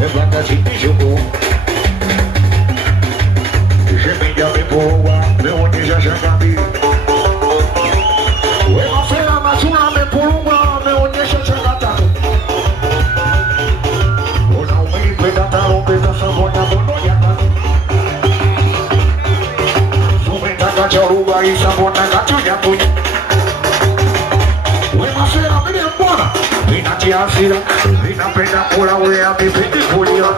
Levanta de me jogou. Gemida me boa, meu onde já gabi. Eu sei a masura me puluma, meu onde já gata. O não me pegata, o pesa sabona, bonolhada. Sumenta gacharuba e sabona, gachuya punha. Asira, vina pena pura wea mi vini kulia,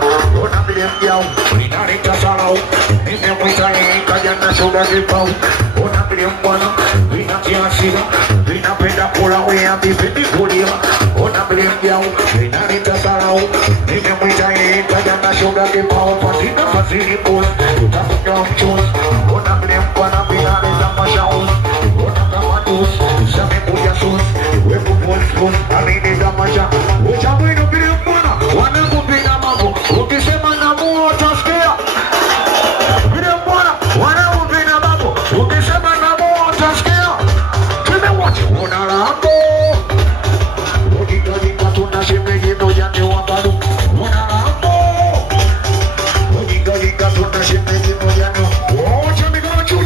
ona miliam vina rita salau, vina muita ika yana shoga de pau, ona miliam wana, vina asira, vina pena pura wea mi vini kulia, ona miliam vina rita salau, vina muita ika yana shoga de pau, pasina pasini pus, tapu chus, ona miliam wana vina rita mashaus, ona kamadus, same puya sus, wepu pus, alini da masha. Hoje a mãe não queria mana, o amigo pega mambo, o que se manda muito tasqueia. Queria mana, o amigo pega mambo, o que se manda muito tasqueia. Que me watch, o narambo. O diga de gato na chimney no já deu a paro. O narambo. O diga de gato na chimney no já deu. O chamigo chu. O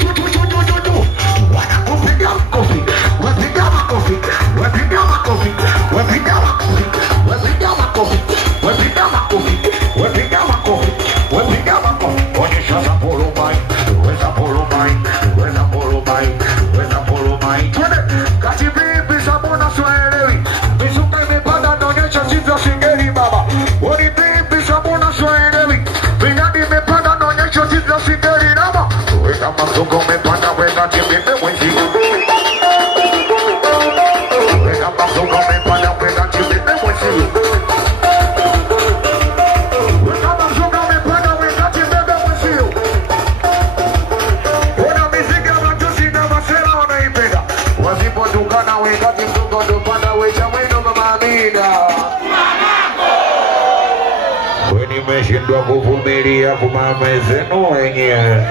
amigo pega coffee, o pega coffee, o pega coffee, o pega coffee. Nimeshindwa kuvumilia kumamezenu wenyewe.